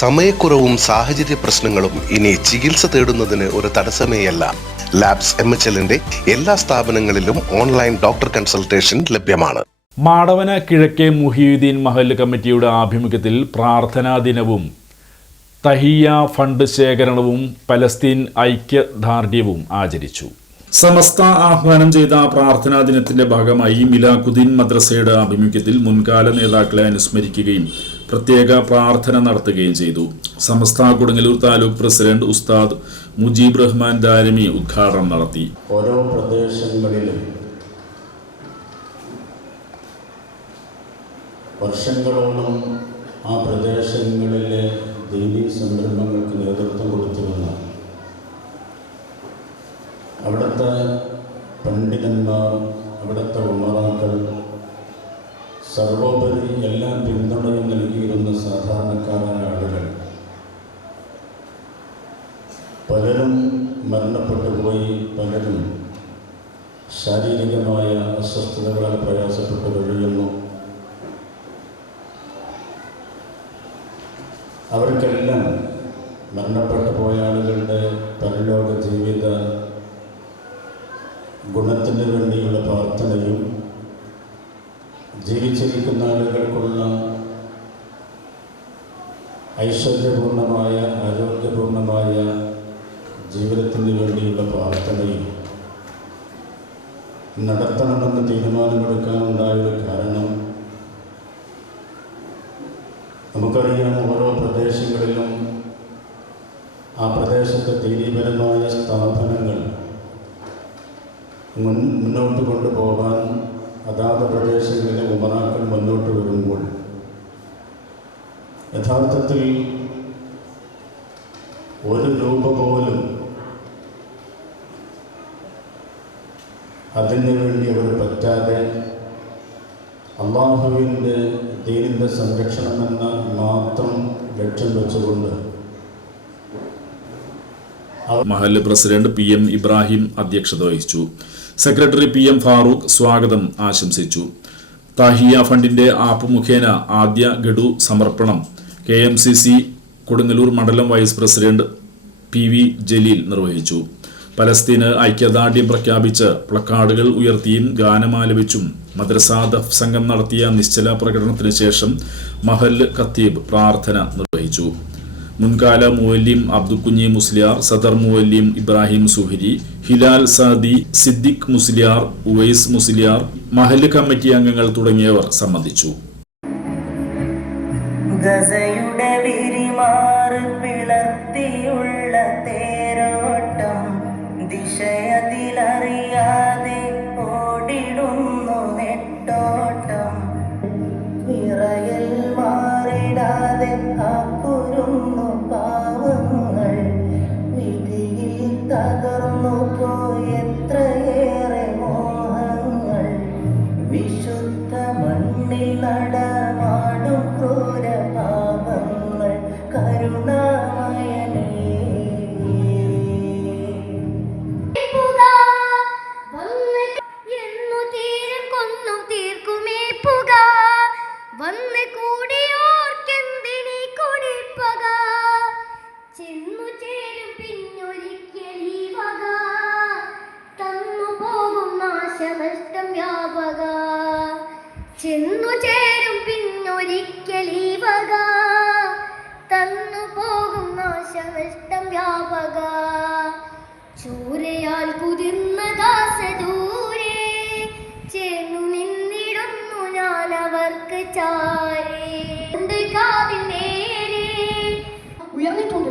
സമയക്കുറവും സാഹചര്യ പ്രശ്നങ്ങളും ഇനി ചികിത്സ തേടുന്നതിന് ഒരു തടസ്സമേയല്ല. ലാബ്സ് എം എച്ച് എല്ലിന്റെ എല്ലാ സ്ഥാപനങ്ങളിലും ഓൺലൈൻ ഡോക്ടർ കൺസൾട്ടേഷൻ ലഭ്യമാണ്. മാടവന കിഴക്കേ മുഹിയുദ്ദീൻ മഹൽ കമ്മിറ്റിയുടെ ആഭിമുഖ്യത്തിൽ പ്രാർത്ഥനാ ദിനവും തഹിയ ഫണ്ട് ശേഖരണവും പലസ്തീൻ ഐക്യദാർഢ്യവും ആചരിച്ചു. സമസ്ത ആഹ്വാനം ചെയ്ത പ്രാർത്ഥനാ ദിനത്തിന്റെ ഭാഗമായി മിലാഖുദ്ദീൻ മദ്രസയുടെ ആഭിമുഖ്യത്തിൽ മുൻകാല നേതാക്കളെ അനുസ്മരിക്കുകയും പ്രത്യേക പ്രാർത്ഥന നടത്തുകയും ചെയ്തു. സമസ്ത കൊടുങ്ങല്ലൂർ താലൂക്ക് പ്രസിഡന്റ് ഉസ്താദ് മുജീബ് റഹ്മാൻ ദാരിമി ഉദ്ഘാടനം നടത്തി. ഓരോ പ്രദേശങ്ങളിലും വർഷങ്ങളോളം ആ പ്രദേശങ്ങളിലെ ദൈവീ സംരംഭങ്ങൾക്ക് നേതൃത്വം കൊടുത്തിരുന്ന അവിടുത്തെ പണ്ഡിതന്മാർ അവിടുത്തെ ഉമറാക്കൾ സർവോപരി എല്ലാ പിന്തുണയും നൽകിയിരുന്ന സാധാരണക്കാരായ ആളുകൾ. പലരും മരണപ്പെട്ടു പോയി പലരും ശാരീരികമായ അസ്വസ്ഥതകളാൽ പ്രയാസപ്പെട്ടു കഴിയുന്നു. അവർക്കെല്ലാം മരണപ്പെട്ടു പോയ ആളുകളുടെ പരലോക ജീവിത ഗുണത്തിന് വേണ്ടിയുള്ള പ്രാർത്ഥനയും ജീവിച്ചിരിക്കുന്ന ആളുകൾക്കുള്ള ഐശ്വര്യപൂർണമായ ആരോഗ്യപൂർണമായ ജീവിതത്തിന് വേണ്ടിയുള്ള പ്രാർത്ഥനയും നടത്തണമെന്ന് തീരുമാനമെടുക്കാനുണ്ടായൊരു കാരണം നമുക്കറിയാം ഓരോ പ്രദേശങ്ങളിലും ആ പ്രദേശത്തെ ദീനീപരമായ സ്ഥാപനങ്ങൾ മുന്നോട്ട് കൊണ്ടുപോകാൻ അതാത് പ്രദേശങ്ങളിലെ ഉമറാക്കൾ മുന്നോട്ട് വരുമ്പോൾ യഥാർത്ഥത്തിൽ ഒരു രൂപ പോലും അതിന് വേണ്ടി അവർ പറ്റാതെ അള്ളാഹുവിന്റെ ദീനിന്റെ സംരക്ഷണമെന്ന മാത്രം ലക്ഷ്യം വെച്ചുകൊണ്ട് മഹല്ല് പ്രസിഡന്റ് പി എം ഇബ്രാഹിം അധ്യക്ഷത വഹിച്ചു. സെക്രട്ടറി പി എം ഫാറൂഖ് സ്വാഗതം ആശംസിച്ചു. താഹിയ ഫണ്ടിന്റെ ആപ്പ് മുഖേന ആദ്യ ഗഡു സമർപ്പണം. K M C C Kodungallur മണ്ഡലം vice president P V Jaleel നിർവഹിച്ചു. പലസ്തീന് ഐക്യദാർഢ്യം പ്രഖ്യാപിച്ച് പ്ലക്കാർഡുകൾ ഉയർത്തിയും ഗാനമാലപിച്ചും മദ്രസാ ദഫ് സംഘം നടത്തിയ നിശ്ചല പ്രകടനത്തിന് ശേഷം മഹൽ ഖത്തീബ് പ്രാർത്ഥന നിർവഹിച്ചു. മുൻകാല മുവല്ലിം അബ്ദുക്കുഞ്ഞി മുസ്ലിയാർ സദർ മുവല്ലിം ഇബ്രാഹിം സുഹരി ഹിലാൽ സാദി സിദ്ദിഖ് മുസ്ലിയാർ ഉവൈസ് മുസ്ലിയാർ മഹൽ കമ്മിറ്റി അംഗങ്ങൾ തുടങ്ങിയവർ സംബന്ധിച്ചു. ഗസയുടെ പിളർത്തിയുള്ള തേരോട്ടം that I'm no good. നാശനഷ്ടം വ്യാപക. ചെന്നു ചേരും പിന്നൊരിക്കലീ വക. തന്നു പോകും നാശനഷ്ടം വ്യാപക. ചൂരയാൽ കുതിർന്ന ദാസദൂരെ ചേർന്നു നിന്നിടുന്നു ഞാൻ അവർക്ക് ചാരേ. കാതിൽ നേരെ. ഉയർന്നിട്ടുണ്ട്.